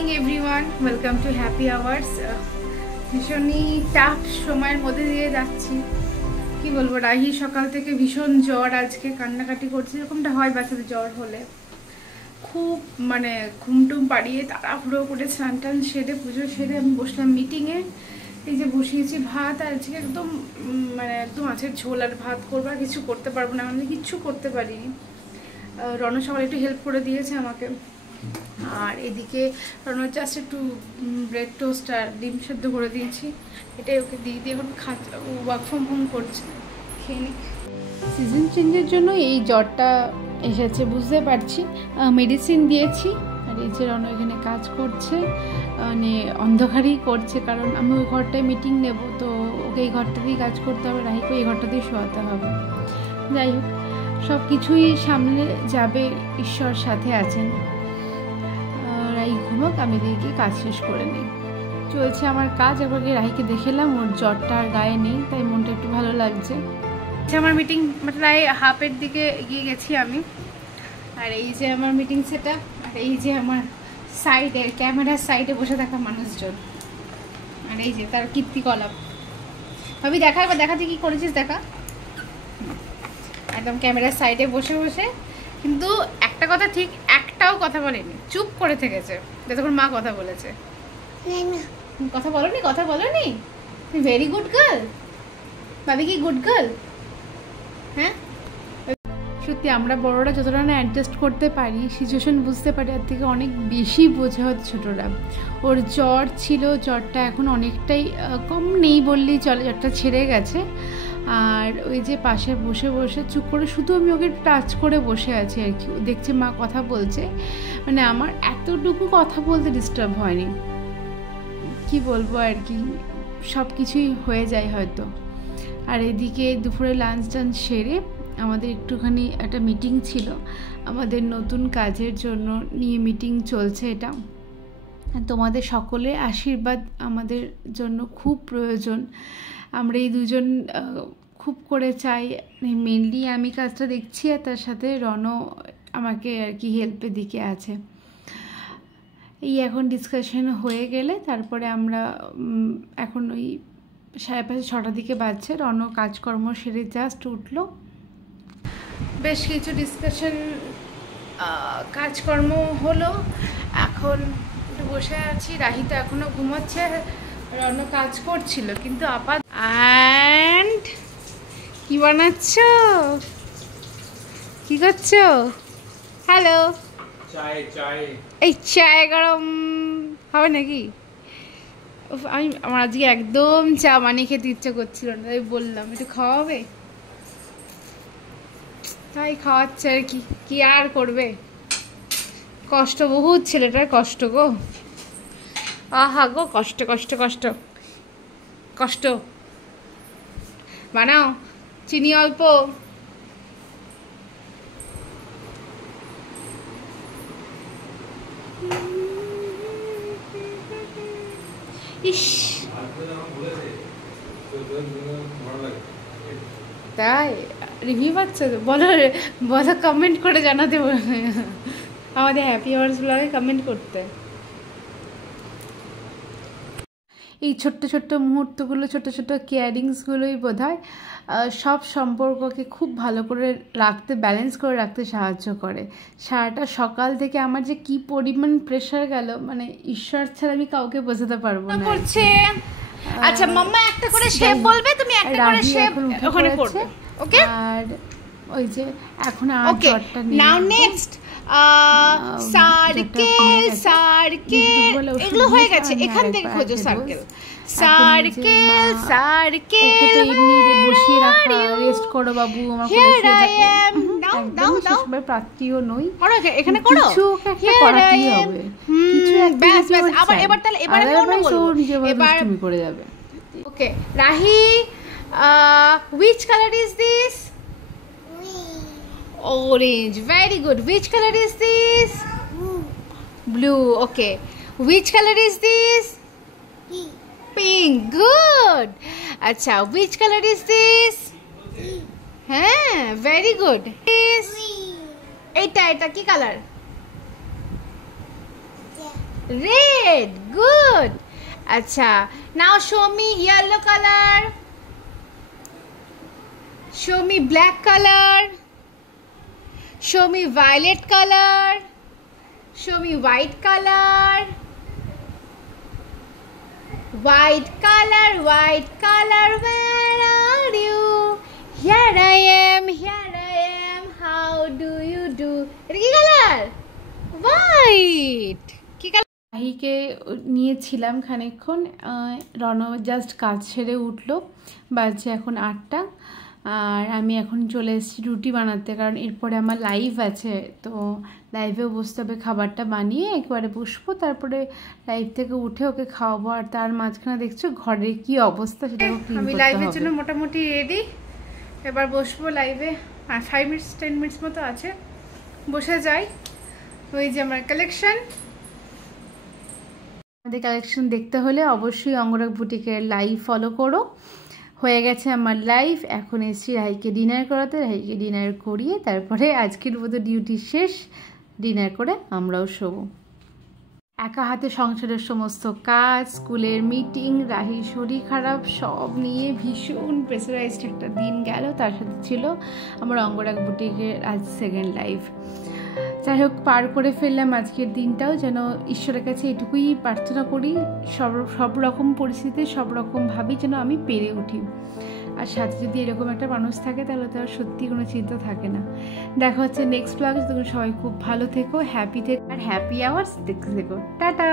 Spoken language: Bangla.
Everyone, welcome to happy hours. ভীষণই টাফ সময়ের মধ্যে দিয়ে যাচ্ছি। কি বলবো, রাহি সকাল থেকে ভীষণ জ্বর, আজকে কান্নাকাটি করছে, এরকমটা হয় বাচ্চাদের জ্বর হলে। খুব ঘুমটুম পাড়িয়ে তাড়াহুড়ো করে স্নান টান সেরে পুজো সেরে আমি বসলাম মিটিংয়ে। এই যে বসিয়েছি ভাত, আর আজকে একদম একদম মাছের ঝোল আর ভাত করবো, আর কিছু করতে পারবো না, আমি কিচ্ছু করতে পারিনি। রণ সকালে একটু হেল্প করে দিয়েছে আমাকে। আর এদিকে রনর জাস্ট একটু ব্রেড টোস্ট আর ডিম সেদ্ধ করে দিয়েছি, এটাই ওকে দিয়ে দিয়ে এখন ওয়ার্ক ফ্রম হোম করছে, খেয়ে নিক। সিজন চেঞ্জের জন্য এই জ্বরটা এসেছে বুঝতে পারছি, মেডিসিন দিয়েছি। আর এই যে রন এখানে কাজ করছে, অন্ধকারই করছে, কারণ আমি ওই ঘরটায় মিটিং নেব, তো ওকে এই ঘরটাতেই কাজ করতে হবে, রাহিকে এই ঘরটাতেই শোয়াতে হবে। যাই হোক, সব কিছুই সামনে যাবে, ঈশ্বর সাথে আছেন। রাহি ঘুমোক, আমি দিয়ে গিয়ে কাজ শেষ করে নিই। চলছে আমার কাজ। একবার গিয়ে রাহিকে দেখেলাম, ওর জ্বরটা আর গায়ে নেই, তাই মনটা একটু ভালো লাগছে। আমার মিটিং প্রায় হাফের দিকে এগিয়ে গেছি আমি। আর এই যে আমার মিটিং সেটআপ, আর এই যে আমার সাইডে ক্যামেরার সাইডে বসে থাকা মানুষজন, আর এই যে তার কীর্তিকলাপ। ভাবি দেখা, এবার দেখা তুই কী করেছিস দেখা। একদম ক্যামেরার সাইডে বসে বসে, কিন্তু একটা কথা ঠিক, একটাও কথা বলেনি, চুপ করে থেকেছে যতক্ষণ মা কথা বলেছে। কথা বলোনি, কথা বলোনি। ভেরি গুড গার্ল, ভাবি কি গুড গার্ল। হ্যাঁ, সত্যি আমরা বড়রা যতটা না অ্যাডজাস্ট করতে পারি, সিচুয়েশন বুঝতে পারি, তার থেকে অনেক বেশি বোঝা হচ্ছে ছোটরা। ওর জ্বর ছিল, জ্বরটা এখন অনেকটাই কম, নেই বললেই চলে, জ্বরটা ছেড়ে গেছে। আর ওই যে পাশে বসে বসে চুপ করে শুধু আমি ওকে টাচ করে বসে আছি আর কি। দেখছে মা কথা বলছে, আমার এতটুকু কথা বলতে ডিস্টার্ব হয়নি। কি বলবো আর কি, সব কিছুই হয়ে যায় হয়তো। আর এদিকে দুপুরে লাঞ্চ টাঞ্চ সেরে আমাদের একটুখানি একটা মিটিং ছিল, আমাদের নতুন কাজের জন্য নিয়ে মিটিং চলছে। এটা তোমাদের সকলের আশীর্বাদ আমাদের জন্য খুব প্রয়োজন। আমরা এই দুজন খুব করে চাই, মেনলি আমি কাজটা দেখছি, আর তার সাথে রনও আমাকে আর কি হেল্পের দিকে আছে। এই এখন ডিসকাশন হয়ে গেলে তারপরে আমরা এখন ওই 5:30 6টার দিকে বাজছে, রনও কাজকর্ম সেরে জাস্ট উঠলো। বেশ কিছু ডিসকাশন কাজকর্ম হলো, এখন একটু বসে আছি। রাহি তো এখনও ঘুমাচ্ছে, রন কাজ করছিল, কিন্তু আপাত। অ্যান্ড কি বানাচ্ছ, কি করছো? হ্যালো, এই চায় গরম হবে নাকি? আমার আজকে একদম চা বানিয়ে খেতে ইচ্ছে করছিল না, তাই বললাম একটু খাওয়াবে, তাই খাওয়াচ্ছে আর কি। কি আর করবে, কষ্ট বহুত, ছেলেটার কষ্ট গো, আহা গো, কষ্ট কষ্ট কষ্ট কষ্ট। বানাও, চিনি অল্প। ইস, তাই রিভিউ পাচ্ছে তো? বলো বলো, কমেন্ট করে জানাতে আমাদের হ্যাপি আওয়ার্স ব্লগে কমেন্ট করতে। এই ছোট্ট ছোট্ট মুহূর্তগুলো, ছোট ছোট কেয়ারিংসগুলোই বোধহয় সব সম্পর্ককে খুব ভালো করে রাখতে, ব্যালেন্স করে রাখতে সাহায্য করে। সারাটা সকাল থেকে আমার যে কি পরিমাণ প্রেশার গেল, ঈশ্বর ছাড়া আমি কাউকে বোঝাতে পারবো না। করছে আচ্ছা মাম্মা একটা করে শেপ বলবে, তুমি একটা করে শেপ ওখানে করবে, ওকে? আর ওই যে এখন আর জ্বরটা নেই। নাও নেক্সট সার্কেল সার্কেল, এগুলো হয়ে গেছে, এখান থেকে খোঁজো সার্কেল সার্কেল সার্কেল। এমনি বসিয়ে রাখা, রেস্ট করো বাবু, আমার কোলে শুয়ে থাকো। দাও দাও, সবাই প্রার্থীও নই, এখানে করো, কিছু একটা করাতেই হবে, কিছু ব্যাস ব্যাস। আবার এবার তাহলে এবারে এবার তুমি করে যাবে। ওকে Rahi, which color is this? Orange, very good. Which color is this? Blue, okay. Which color is this? Pink, good. Acha, which color is this? হ্যাঁ, very good. This, এটা কি colour? red, good. Acha, now show me yellow color, show me black color, show me violet color, show me white color, white color, white color, where are you? Here I am, how do you do? এটা কি কালার? হোয়াইট। কি কালার? আহিকে নিয়েছিলাম খানিকক্ষণ, রণব জাস্ট কাজ সেরে উঠলো, বাজছে এখন 8টা। আর আমি এখন চলে এসেছি রুটি বানাতে, কারণ এরপরে আমার লাইভ আছে, তো লাইভেও বসতে হবে, খাবারটা বানিয়ে একবারে বসবো, তারপরে লাইভ থেকে উঠে ওকে খাওয়াবো। আর তার মাঝখানে দেখছো ঘরের কি অবস্থা, সেটা আমি লাইভের জন্য মোটামুটি রেডি, এবার বসবো লাইভে। আর 5 মিনিটস 10 মিনিটস মতো আছে, বসে যাই। ওই যে আমার কালেকশন, আমাদের কালেকশন দেখতে হলে অবশ্যই অঙ্গরাগ বুটিকের লাইভ ফলো করো। হয়ে গেছে আমার লাইভ, এখন এসেছি রাহিকে ডিনার করাতে, রাহিকে ডিনার করিয়ে তারপরে আজকের মতো ডিউটি শেষ, ডিনার করে আমরাও শোবো। একা হাতে সংসারের সমস্ত কাজ, স্কুলের মিটিং, রাহির শরীর খারাপ, সব নিয়ে ভীষণ প্রেসারাইজড একটা দিন গেল। তার সাথে ছিল আমার অঙ্গরাগ বুটিকের আজ সেকেন্ড লাইভ। যাই হোক, পার করে ফেললাম আজকের দিনটাও। যেন ঈশ্বরের কাছে এটুকুই প্রার্থনা করি, সব রকম পরিস্থিতিতে সব রকমভাবেই যেন আমি পেরে উঠি। আর সাথে যদি এরকম একটা মানুষ থাকে তাহলে তো আর সত্যি কোনো চিন্তা থাকে না। দেখা হচ্ছে নেক্সট ব্লগে। তখন সবাই খুব ভালো থেকো, হ্যাপি থেকো, আর হ্যাপি আওয়ার্স দেখতে থেকো। টাটা।